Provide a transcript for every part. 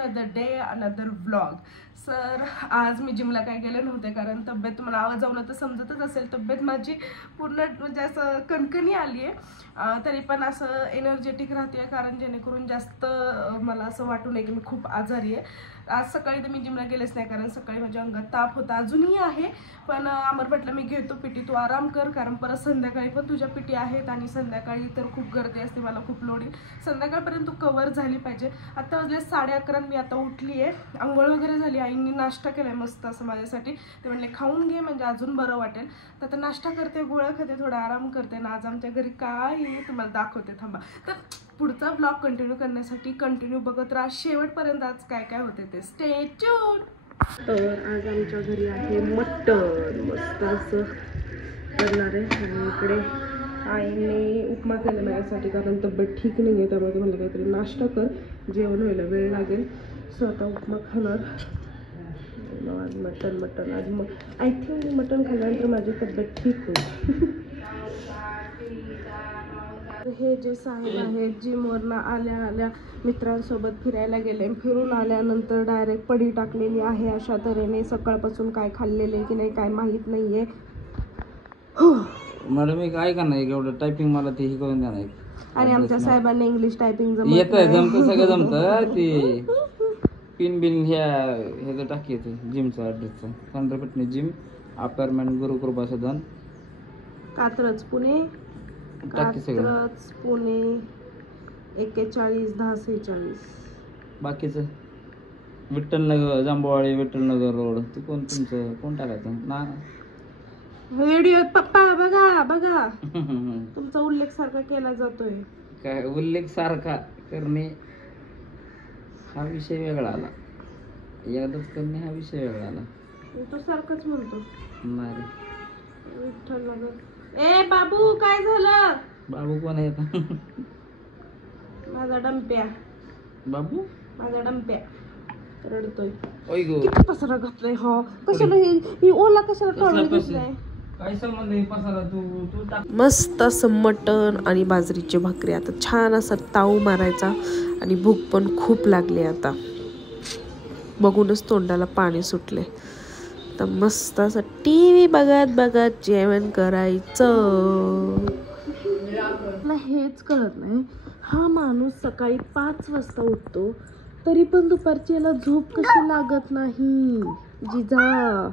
Another day another vlog. Sir आज मी जिमला काय गेले नव्हते कारण तब्येत, मला आवाज जाऊन तर समजतच असेल, तब्येत माझी पूर्ण म्हणजे असं कणकणी आली आहे. तरी पण असं एनर्जेटिक राहते कारण जेणेकरून जास्त मला असं वाटू नये की मी खूप आजारी आहे. आज सकाळी तर मी जिमला गेलेच नाही कारण सकाळी माझ्या अंगात ताप होता, अजूनही आहे. पण अमर म्हटलं मी घेतो पिटी, तू आराम कर कारण परत संध्याकाळी पण तुझ्या पिटी आहेत आणि संध्याकाळी तर खूप गर्दी असते, मला खूप लोड येईल. संध्याकाळपर्यंत तू कवर झाली पाहिजे. आता वाजले 11:30, मी आता उठली आहे, आंघोळ वगैरे झाली, आईंनी नाश्ता केलाय मस्त असं माझ्यासाठी. ते म्हणले खाऊन घे म्हणजे अजून बरं वाटेल. तर आता नाश्ता करते, गोळ्या खाते, थोडा आराम करते ना. आज आमच्या घरी काय आहे तुम्हाला दाखवते, थांबा. तर पुढचा ब्लॉग कंटिन्यू करण्यासाठी कंटिन्यू बघत राहा शेवटपर्यंत. आज काय काय होते ते स्टे ट्यून. तर आज आमच्या घरी आहे मटण, मस्त असं करणार आहे. आणि इकडे आईने उपमा केला माझ्यासाठी कारण तब्येत ठीक नाही आहे, त्यामध्ये म्हणलं काहीतरी नाश्ता कर, जेवण व्हायला वेळ लागेल. सो आता उपमा खाणार. आज मटण आज मग आय थिंक मटण खाल्ल्यानंतर माझी तब्येत ठीक होईल. हे जे साहेब आहेत जिमवरनं आल्या मित्रांसोबत फिरायला गेले, फिरून आल्यानंतर डायरेक्ट पडी टाकलेली आहे अशा तऱ्हेने. सकाळपासून काय खाल्लेले की नाही काय माहीत नाहीये. मॅडम एक ऐका ना, एवढं टायपिंग मला ते हे करून द्या ना. आणि आमच्या साहेबांना इंग्लिश टायपिंग जमतं सगळं जमतं. ते पिन बिन ह्याचं टाकी येते जिमचा ॲड्रेसचा. चंद्रपटणी जिम, अपार्टमेंट गुरुकृपा सदन, कात्रज पुणे, कात्रज पुणे 411046. बाकीचं विठ्ठलनगर, जांभूळवाडी, विठ्ठलनगर रोड. ते कोण टाकायचं ना व्हिडिओ? पप्पा बघा तुमचा उल्लेख सारखा केला जातोय. काय उल्लेख सारखा करणे हा विषय वेगळा आला, एकदाच करणे हा विषय वेगळा आला. तो सारखंच म्हणतो. नाही विठ्ठलनगर. ए बाबू काय झालं? बाबू कोण आहे? माझा डंप्या. बाबू माझा डंप्या रडतोय. किती पसारा घातलाय. हा कशाला ही ओला कशाला काढून घेतलाय? काय संबंध आहे पसारा? तू मस्त असं मटण आणि बाजरीची भाकरी. आता छान असा ताव मारायचा आणि भूक पण खूप लागली आता, बघूनच तोंडाला पाणी सुटले. तर मस्त असं टीव्ही बघत जेवण करायचं. मला हेच कळत नाही, हा माणूस सकाळी 5 वाजता उठतो तरी पण दुपारची याला झोप कशी लागत नाही? जिजा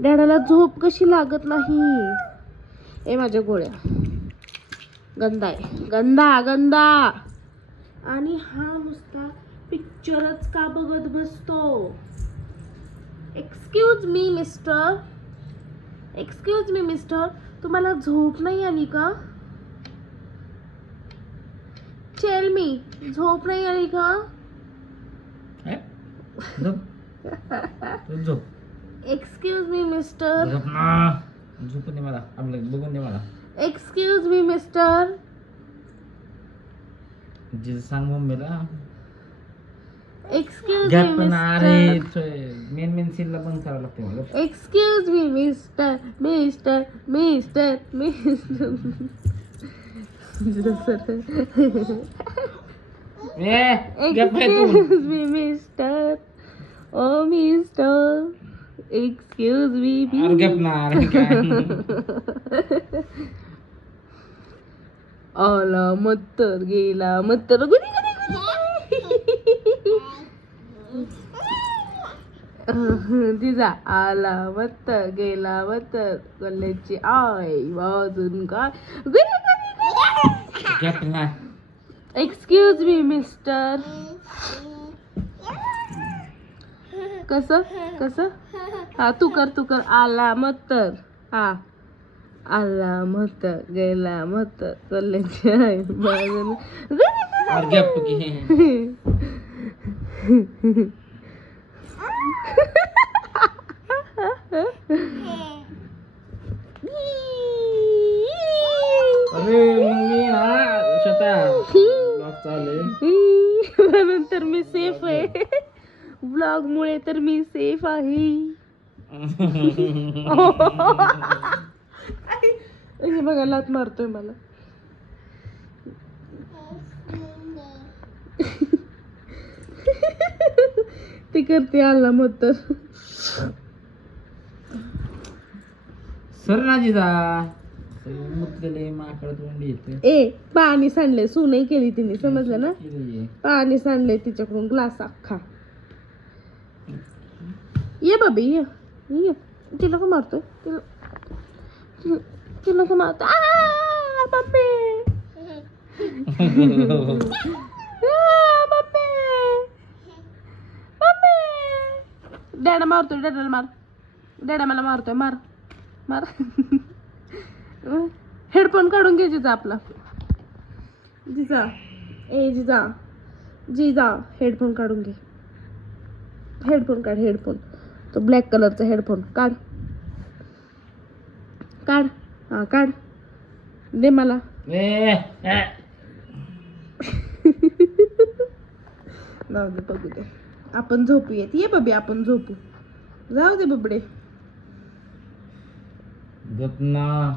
डॅडाला झोप कशी लागत नाही? ए माझ्या गोळ्या गंदा आहे, गंदा. आणि हा नुसता पिक्चरच का बघत बसतो? एक्सक्यूज मी मिस्टर, तुम्हाला झोप नाही आली का? टेल मी, झोप नाही आली का? Excuse me mister. झोपून दे मला, आपलं बघून दे मला. Excuse me mister. जे सांग मम्मीला. Excuse me mister. मेन सीनला बंद करावं लागते मला. Excuse me mister. Excuse me mister. Oh mister, excuse me. आला मत्तर गेला मत्तर. तिचा आला मत्तर गेला मत्तर, गल्ल्याची आई वाजून काय. Excuse me mister. कसं हा तू कर. आला मत्तर, हा आला मत्तर गेला मत्तर, गल्ल्याची आई वाजून. नंतर मी सेफ आहे, ब्लॉग मुळे तर मी सेफ आहे. हे बघा लात मारतोय मला. ती करते आला मग तर सर ना जिजा मुतलेले माकड तोंड येते. ए पाणी सांडले सुनई केली तिने समजलं ना. पाणी सांडले तिच्याकडून ग्लास अख्खा. ये बाबी ये ये तिला का मारतोय तिला का मारतो बापे बापे बापे. डॅडा मारतोय डॅडाला मार. डॅडा मला मारतोय मार मार. हेडफोन काढून घे जिजा आपला. जिजा ए जिजा जिजा हेडफोन काढून घे. हेडफोन काढ. हेडफोन तो ब्लॅक कलरचा हेडफोन काढ काढ. हा काढ दे मला. जाऊ दे बघू दे आपण झोपूयात. ये बबी आपण झोपू. जाऊ दे बबडे. गपना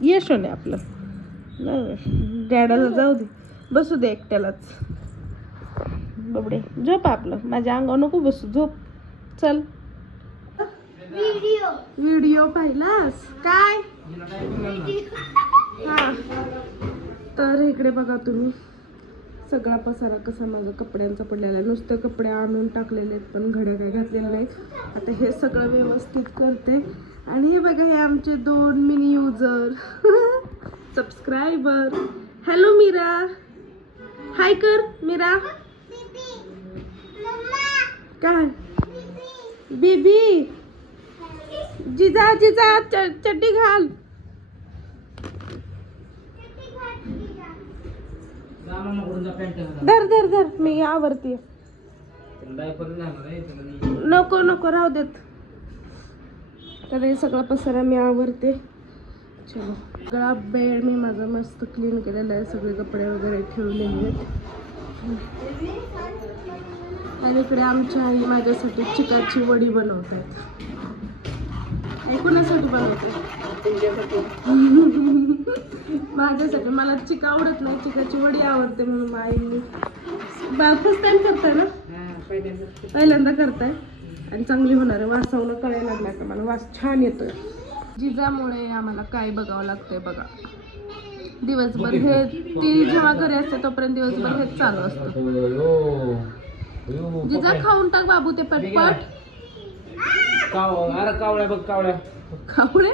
ये शोने आपलं. डॅडाला जाऊ दे बसू दे एकट्यालाच. बबडे झोप आपलं. माझ्या अंगावर नको बसू. झोप चल. व्हिडिओ पाहिलास काय. हा तर इकडे बघा तुम्ही सगळा पसारा कसा माझा कपड्यांचा पडलेला. नुसते कपडे आणून टाकलेले आहेत पण घड्या काय घातलेल्या नाहीत. आता हे सगळं व्यवस्थित करते. आणि हे बघा हे आमचे 2 mini user subscriber. Hello Meera hi कर. मीरा काय बेबी जिजा जिजा चड्डी घाल. धर धर धर मी आवरते. नको नको राहू देत. तर हे सगळा पसारा मी आवरते. चलो सगळा बेड मी माझा मस्त क्लीन केलेला आहे. सगळे कपडे वगैरे ठेवलेले आहेत. आणि इकडे आमच्या आई माझ्यासाठी चिकाची वडी बनवत आहेत. आई कुणासाठी बनवते. माझ्यासाठी. मला चिका आवडत नाही. चिकाची वडी आवडते म्हणून आई फर्स्ट टाइम करताय ना. पहिल्यांदा करताय आणि चांगली होणार आहे. वासावलं कळायला लागला का मला. वास छान येतोय. जिजामुळे आम्हाला काय बघावं लागतंय बघा. दिवसभर हे ती जेव्हा घरी असते तोपर्यंत दिवसभर हेच चालू असतं. जिजा खाऊन टाक बाबू ते पटपट. अरे कावळ्या बघ कावळ्या. खाऊळे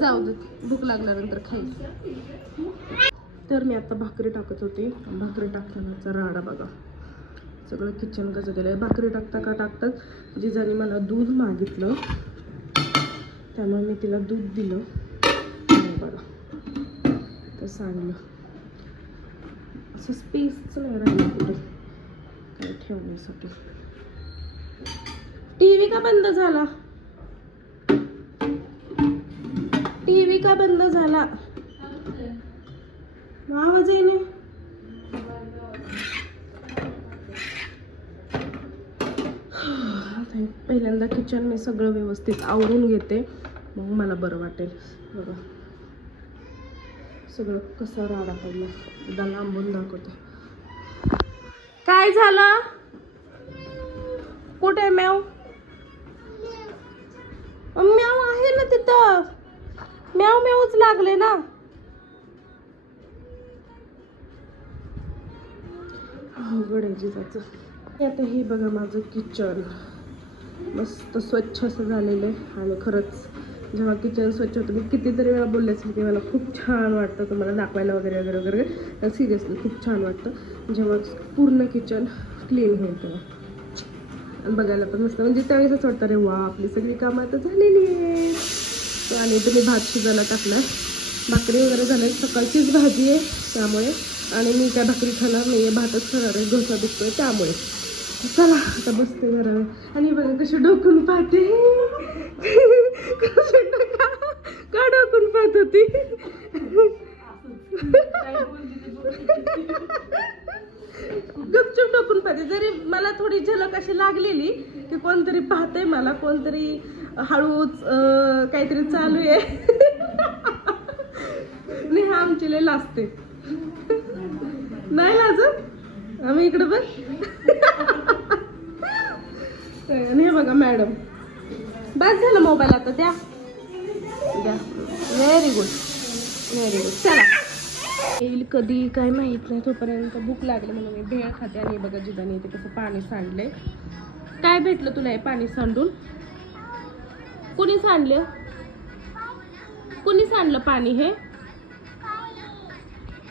जाऊ दे भूक लागल्यानंतर खाईल. तर मी आता भाकरी टाकत होते. भाकरी टाकतानाचा राडा बघा. सगळं किचन कसं केलं. भाकरी टाकता का टाकतात जिजाने मला दूध मागितलं त्यामुळे मी तिला दूध दिलं. बघा तसं आणलं. असं स्पेसच नाही राहिलं कुठे काय ठेवण्यासाठी. टीव्ही का बंद झाला. टीव्ही का बंद झाला. आवाज आहे ना. पहिल्यांदा किचन मी सगळं व्यवस्थित आवरून घेते मग मला बरं वाटेल. बघा सगळं कसं राडा पडलं. एकदा लांबून दाखवते. काय झालं. कुठे म्याव. म्याव आहे ना तिथं. म्याव म्यावच लागले ना. अवघड आहे जिजाचं. आता हे बघा माझं किचन मस्त स्वच्छ असं झालेलं आहे. आणि खरंच जेव्हा किचन स्वच्छ होतं मी कितीतरी वेळा बोलले असेल की मला खूप छान वाटतं तुम्हाला दाखवायला वगैरे वगैरे वगैरे. तर सिरियसली खूप छान वाटतं जेव्हा पूर्ण किचन क्लीन होईल तेव्हा. आणि बघायला पण मस्त म्हणजे त्यावेळेस असं वाटतं रे वा आपली सगळी कामं आता झालेली आहे. आणि तुम्ही भात शिजायला टाकला. भाकरी वगैरे झाल्या. सकाळचीच भाजी आहे त्यामुळे. आणि मी काय भाकरी खाणार नाही आहे. भातच खाणार आहे. घसा दुखतोय त्यामुळे. चला आता बसते जरा. आणि बघा कशी डोकून पाहते. का डोकून पाहत होती. गपचूप डोकून पाहते. जरी लागलेली की कोणतरी पाहतंय मला, कोणतरी हळूच काहीतरी चालू आहे. नेहा आमची लय लाजते. नाही लाजत आम्ही इकडे बघ. हे बघा मॅडम, बस झालं मोबाईल आता, द्या द्या. Very good very good. चला येईल कधी काय माहित नाही, तोपर्यंत भूक लागली म्हणून मी भेळ खाते. आणि बघा जिजाने इथे कसं पाणी सांडलंय. काय भेटलं तुला हे पाणी सांडून? कुणी सांडलं? कुणी सांडलं पाणी? हे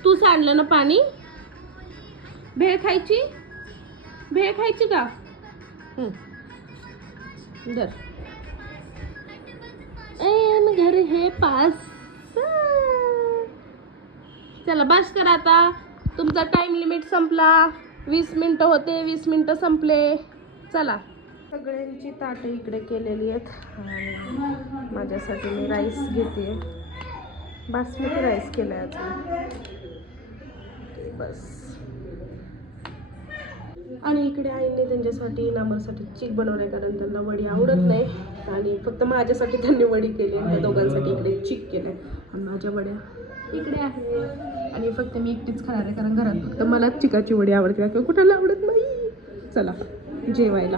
तू सांडलं ना पाणी? भेळ खायची? भेळ खायची का? धर. घर है पास. चला बस करा आता, तुमचा टाइम लिमिट संपला. 20 मिनिटं होते, 20 मिनिटं संपले. चला, सगळ्यांची ताटं इकडे केलेली आहेत आणि माझ्यासाठी मी राईस घेते. बासमती राईस केलाय आज बस. आणि इकडे आईने त्यांच्यासाठी नामरसाठी चिक बनवलंय, कारण त्यांना वडी आवडत नाही. आणि फक्त माझ्यासाठी त्यांनी वडी केली, त्या दोघांसाठी इकडे चिक केलंय. आणि माझ्या वड्या इकडे आहे आणि फक्त मी एकटीच खाणार आहे, कारण घरात फक्त मला चिकाची वडी आवडते, किंवा कुठाला आवडत नाही. चला जेवायला.